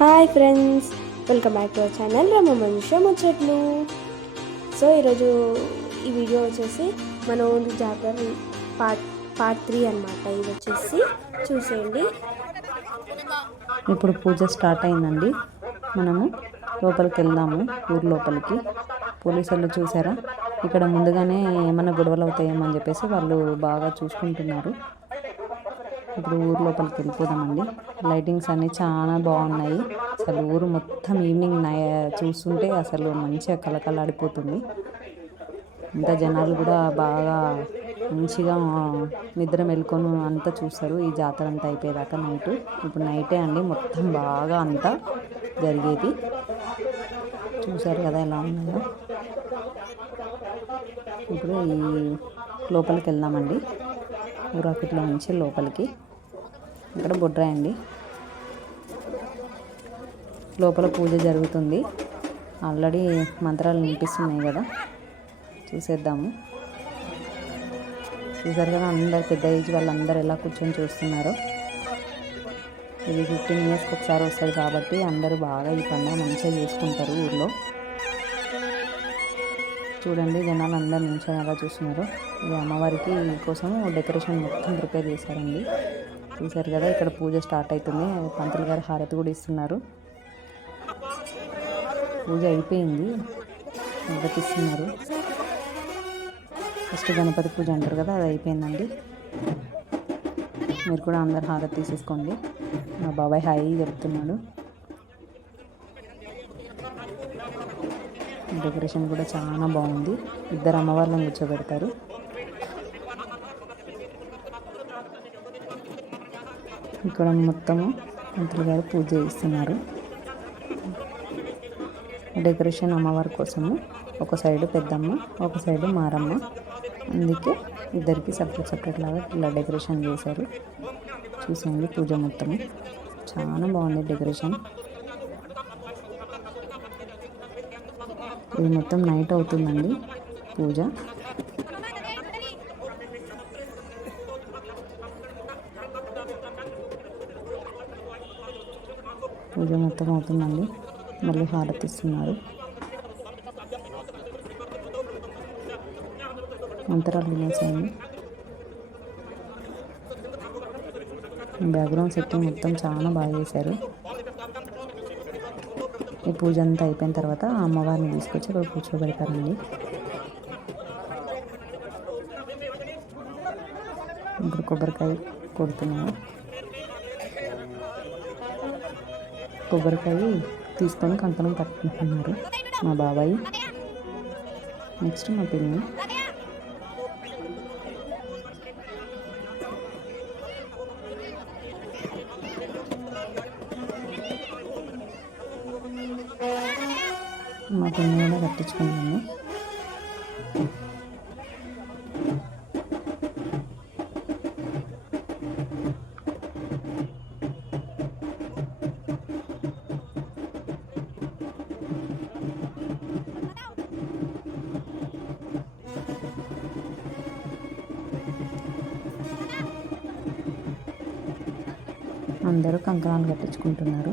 Hi friends, welcome back to our channel Rama మనుష్య ముచ్చట్లు. So ఈరోజు ఈ వీడియో వచ్చేసి మన ఓన్లీ జాతర పార్ట్ 3 అనమాట. ఇది వచ్చేసి చూసేయండి. ఇప్పుడు పూజ స్టార్ట్ అయిందండి. మనము లోపలికి వెళ్దాము, ఊరు లోపలికి. పోలీసులు చూసారా, ఇక్కడ ముందుగానే ఏమైనా గొడవలు అవుతాయేమో అని చెప్పేసి వాళ్ళు బాగా చూసుకుంటున్నారు. ఇప్పుడు ఊరు లోపలికి వెళ్ళిపోదామండి. లైటింగ్స్ అన్నీ చాలా బాగున్నాయి. అసలు ఊరు మొత్తం ఈవినింగ్ చూస్తుంటే అసలు మంచిగా కలకలాడిపోతుంది. ఇంకా జనాలు కూడా బాగా మంచిగా నిద్ర మెలుకొని అంతా చూస్తారు ఈ జాతర అంతా అయిపోయేదాకా నైట్. ఇప్పుడు నైటే అండి మొత్తం బాగా అంతా జరిగేది. చూసారు కదా ఎలా ఉన్నాయో. ఇప్పుడు ఈ లోపలికి వెళ్దామండి, ఊరాకిట్లో నుంచి లోపలికి. ఇక్కడ బొడ్రాయి అండి, లోపల పూజ జరుగుతుంది. ఆల్రెడీ మంత్రాలు వినిపిస్తున్నాయి కదా, చూసేద్దాము. చూసారు కదా అందరు పెద్ద ఏజ్ వాళ్ళందరూ ఎలా కూర్చొని చూస్తున్నారో. ఇది 15 ఇయర్స్కి ఒకసారి వస్తుంది కాబట్టి అందరూ బాగా ఈ పండుగ మంచిగా చేసుకుంటారు ఊళ్ళో. చూడండి జనాలు అందరు నిమిషం ఎలా చూస్తున్నారు. ఇది అమ్మవారికి కోసం డెకరేషన్ మొత్తం ప్రిపేర్ చేశారండి. చూసారు కదా, ఇక్కడ పూజ స్టార్ట్ అవుతుంది. పంతులు గారు హారతి కూడా ఇస్తున్నారు. పూజ అయిపోయింది, హారతి ఇస్తున్నారు. ఫస్ట్ గణపతి పూజ అంటారు కదా, అది అయిపోయిందండి. మీరు కూడా అందరు హారతి తీసేసుకోండి. మా బాబాయ్ హాయి చెప్తున్నాడు. డెకరేషన్ కూడా చాలా బాగుంది. ఇద్దరు అమ్మవార్లను కూర్చోబెడతారు. ఇక్కడ మొత్తము మంత్రులు గారు పూజ చేస్తున్నారు. డెకరేషన్ అమ్మవారి కోసము ఒక సైడు పెద్దమ్మ, ఒక సైడు మారమ్మ. అందుకే ఇద్దరికి సపరేట్ లాగా ఇలా డెకరేషన్ చేశారు. చూసేయండి పూజ మొత్తము చాలా బాగుంది డెకరేషన్. ఇది మొత్తం నైట్ అవుతుందండి పూజ. పూజ మొత్తం అవుతుందండి. మళ్ళీ హారతి ఇస్తున్నారు. మంత్రాలు వినేసాయండి. బ్యాక్గ్రౌండ్ సెట్టింగ్ మొత్తం చాలా బాగా చేశారు. ఈ పూజ అంతా అయిపోయిన తర్వాత అమ్మవారిని తీసుకొచ్చి ఇక్కడ కూర్చోబెడతారండి. ఇప్పుడు కొబ్బరికాయ కొడుతున్నారు. కొబ్బరికాయ తీసుకొని కంకణం కట్టుకుంటున్నారు మా బాబాయ్. నెక్స్ట్ మా పిన్ని. మా పిన్ని కూడా కట్టించుకున్నాము. అందరూ కంకణాలు కట్టించుకుంటున్నారు.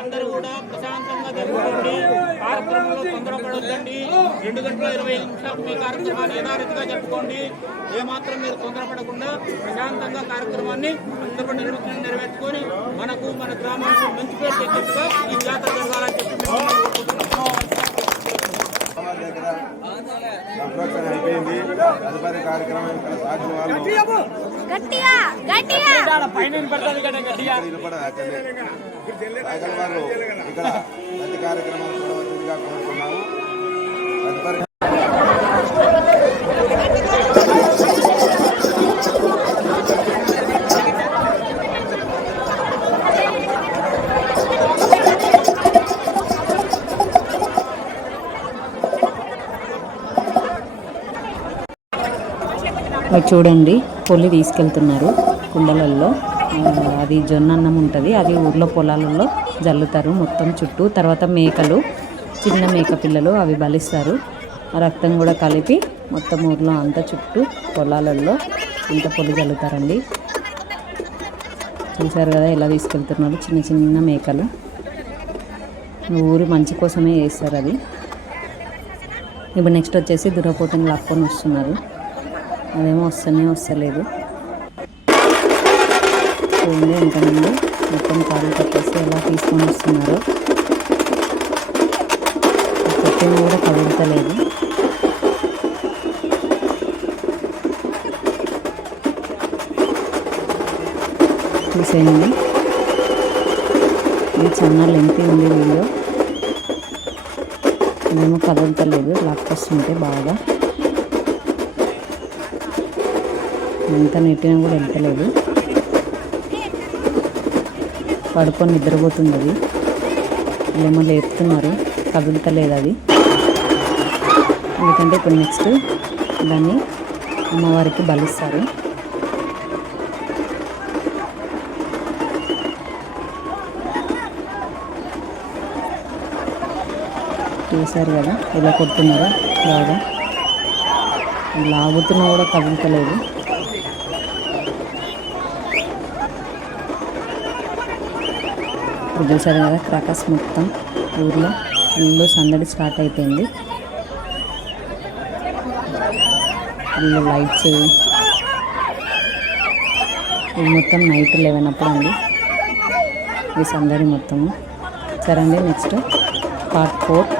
అందరూ కూడా ప్రశాంతంగా జరుగుతుంది. కార్యక్రమంలో తొందరపడొద్దండి. 2 గంటల 25 నిమిషాలు మీ కార్యక్రమాన్ని యథారీతిగా చెప్పుకోండి. ఏమాత్రం మీరు తొందరపడకుండా ప్రశాంతంగా కార్యక్రమాన్ని అందరూ నెరవేర్చుకొని మనకు మన గ్రామానికి మంచి పేరు తెచ్చేట్టుగా ఈ జాతర జరగాలని చెప్పి అయిపోయింది. తదుపరి కార్యక్రమం ఇక్కడ సాక్షి వాళ్ళు ఇక్కడ ప్రతి కార్యక్రమాలు చూడవలసిందిగా కోరుతున్నాము. తదుపరి చూడండి పొలి తీసుకెళ్తున్నారు కుండలల్లో. అది జొన్న అన్నం ఉంటుంది, అది ఊర్లో పొలాలలో జల్లుతారు మొత్తం చుట్టూ. తర్వాత మేకలు, చిన్న మేక పిల్లలు అవి బలిస్తారు. రక్తం కూడా కలిపి మొత్తం ఊర్లో అంతా చుట్టూ పొలాలలో ఇంత పొలి జల్లుతారండి. చూసారు కదా ఎలా తీసుకెళ్తున్నారు, చిన్న చిన్న మేకలు. ఊరు మంచి కోసమే చేస్తారు అది. ఇప్పుడు నెక్స్ట్ వచ్చేసి దురపోతుని లాక్కొని వస్తున్నారు. అదేమో వస్తలేదు. చూడండి ఎంతమంది మొత్తం కాళ్ళు కట్టేసి ఎలా తీసుకొని వస్తున్నారు. కొట్టిన కూడా కదులుతలేదు. చూసేయండి, ఇది చాలా లెంతీ ఉంది వీడియో. ఇదేమో కదులుతలేదు, లాక్కొస్తుంటే బాగా. ఎంత నెట్టినా కూడా వెళ్తలేదు. పడుకొని నిద్రపోతుంది అది. ఏమో లేపుతున్నారు, కదులుతలేదు అది. ఎందుకంటే ఇప్పుడు నెక్స్ట్ దాన్ని అమ్మవారికి బలిస్తారు. చూసారు కదా ఇలా కొడుతున్నారా బాగా. లాగుతున్నా కూడా కదులుతలేదు. చూసారు కదా క్రాకర్స్ మొత్తం ఊర్లో ఫుల్ సందడి స్టార్ట్ అయిపోయింది. Full lights. ఇది మొత్తం నైట్ 11 అప్పుడు అండి ఈ సందడి మొత్తము. సరే అండి, నెక్స్ట్ పార్ట్ 4